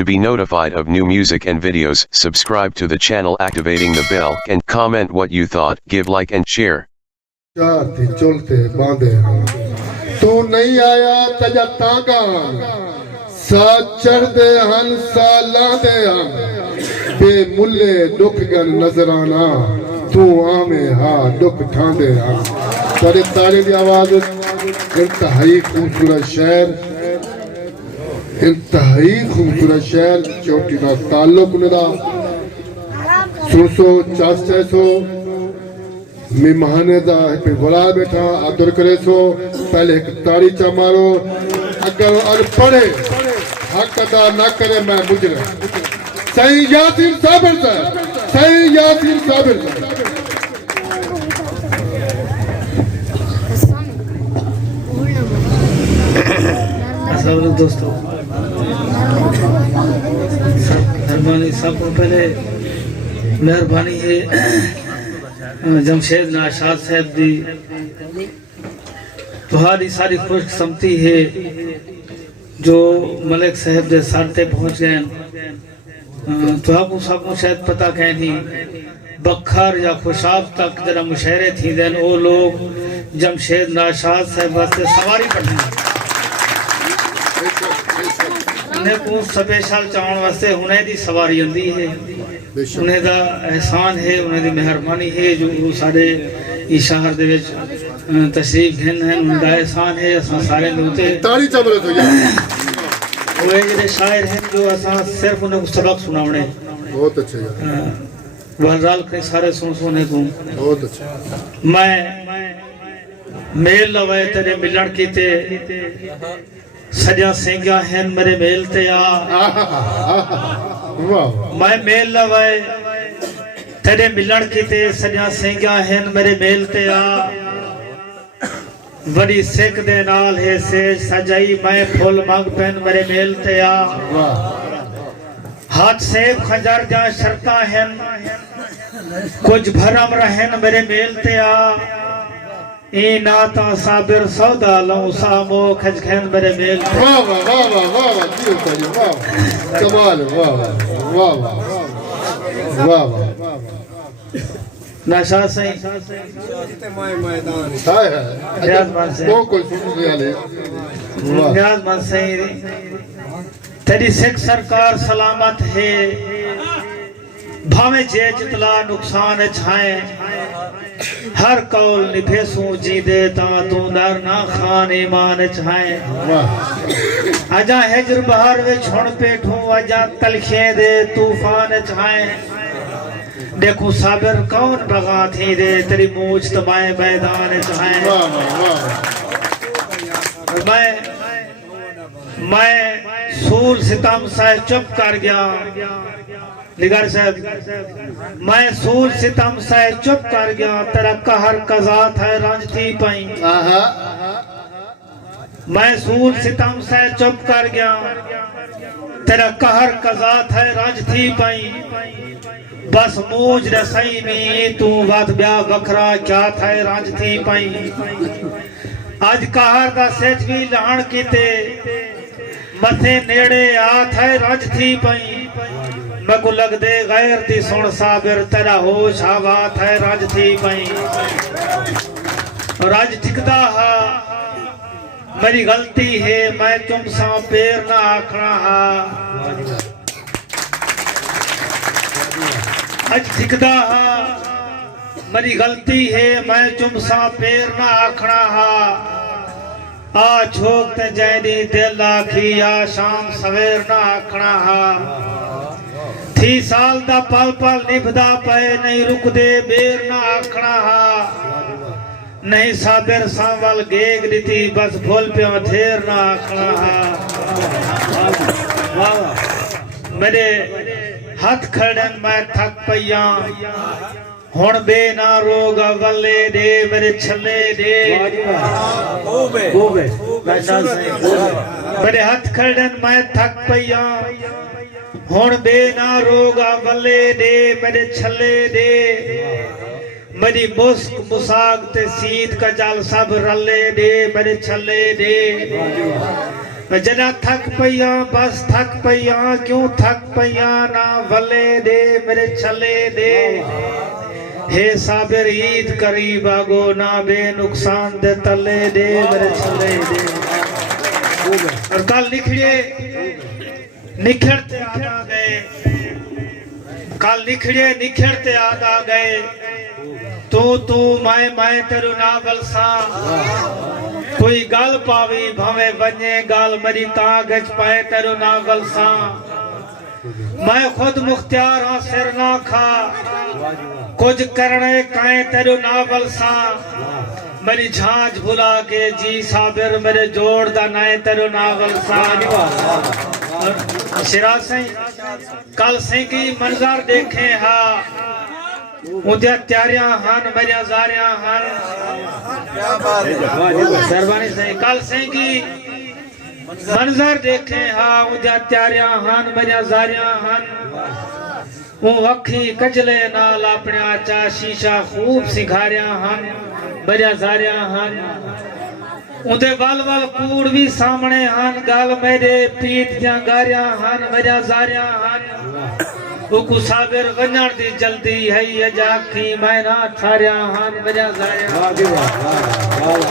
To be notified of new music and videos, subscribe to the channel activating the bell and comment what you thought, give like and share. तू नहीं आया तजा तागान सा चढ़दे हन सा लादे हन बेमुल्ले दुख गन नजराना तू आमे हा दुख ठांदे हा तेरे तारे की आवाज इंतहाई खूबसूरत शहर चोटी का ताल्लुक नदा सुनसो चासो मेहमाने दा पे बुला बैठा आदर करे सो पहले एक ताड़ी चा मारो अगर और पढ़े हक अदा ना करे मैं मुजरे सही यासीन साबिर अस्सलाम दोस्तों मेहरबानी सबको पहले मेहरबानी है जमशेद नाशाद साहब दी तुहारी सारी खुशकिस्मती है जो मलिक साहब दे सर ते पहुंच गए तुहाको सबको शायद पता कह नहीं बखर या खुशाब तक जरा मुशायरे थी देन वो लोग जमशेद नाशाद साहब वास्ते सवारी पढ़ने उन्हें को स्पेशल चावण वास्ते उन्हें दी सवारी आंदी है उन्हें दा एहसान है उन्हें दी मेहरबानी है जो सारे इस शहर दे विच तशरीफ घन हैं उनका एहसान है असा सारे लोते ताड़ी चबरे तो यार वो जेडे शायर हैं जो असा सिर्फ उन्हें सबक सुनावणे बहुत अच्छा यार वहराल के सारे सुने को बहुत अच्छा मैं मेल लवे तेरे मिलन कीते सजा सेंगा हैं मेरे मेल ते आ मैं मेल लवाए तेरे मिलन कीते सजा सेंगा हैं मेरे मेल ते आ बड़ी सिक दे नाल है से सजाई मैं फुल मंग पेन मेरे मेल ते आ हाथ से खंजर जा शर्ता हैं कुछ भरम रहन मेरे मेल ते आ ए नाता साबिर सौदा लऊं सामो खजखन मेरे मेल वाह वाह वाह वाह वाह दिल तेरी वाह कमाल वाह वाह वाह वाह नशा सही मैदान हाय हाय वो कोई सुन ले नियाज मन सही तेरी सिख सरकार सलामत है भावे जे जितला नुकसान छाए हर कौल निभेसू जी दे ता तू नर ना खान ईमान छाए आजा हिजर बहार विच हुण पेठू आजा तलखे दे तूफान छाए देखो साबिर कौन बगा थी दे तेरी मूछ तमाए मैदान छाए मैं सूल सितम से चुप कर गया निगार साहब मैं सूल सितम से चुप कर गया तेरा कहर कज़ा है रंज थी पाई मैं सूल सितम से चुप कर गया तेरा कहर कज़ा है रंज थी पाई बस मूज रसई में तू बात ब्या बखरा क्या था रंज थी पाई आज कहर दा सेच भी लाण कीते मथे नेड़े आ थे रंज थी पाई मको लग दे गैर दी सुन साबिर तेरा होश हवा थे रंज थी पाई राज ठिकदा हा मेरी गलती है मैं तुम सा पैर ना आखना हा आज ठिकदा हा मेरी गलती है मैं तुम सा पैर ना आखना हा आ छोक ते जैनी दिल आखी आ शाम सवेर ना आखना हा थी साल दा पल पल निभदा पे नहीं रुकदे बेर ना आखना हा नहीं साबिर सांवल गेग रीति बस भूल पे धेर ना आखना हा मेरे हाथ खड़न मैं थक पईया हुण बे ना रोग वल्ले दे मेरे छले दे मेरे हाथ खड़न मैं थक पईया हुण बे ना रोग वल्ले दे मेरे छले दे मेरी मुस्क मुसाग ते सीत का जल सब रले दे मेरे छले दे जना थक पईया बस थक पईया क्यों थक पईया ना वले दे मेरे छले दे हे साबिर ईद करीब आगो ना बे नुकसान दे तले दे मेरे छले दे। और कल निखड़े निखड़ते आ गए, कल निखड़े निखड़ते आ गए तू मैं तेरू नावल सा कोई गाल पावी भावे बने गाल मरी ता गज पाए तेरू नावल सा मैं खुद मुख्तियार हाँ सिर ना खा कुछ करने काए तेरू नावल सा मेरी झांझ भुला के जी साबिर मेरे जोड़ दा नाए तेरू नावल सा। सिराज सिंह कल सिंह की मंजर देखे हा उद्या त्यारियां हन मेरिया जारियां हन सरबानी सिंह कल सिंह की मंजर देखे हा उद्या त्यारियां हन मेरिया जारियां हन वो अखी कजले नाल अपने आचा शीशा खूब सिंघारिया हन मेरिया जारियां हन उदे वल वल कूड़ भी सामने हन गल मेरे पीठ दियां गारियां हन मेरिया जारियां हन उकु साबिर वञण दी जल्दी है अजा अखी मैं ना ठारियां हन मेरिया जारियां।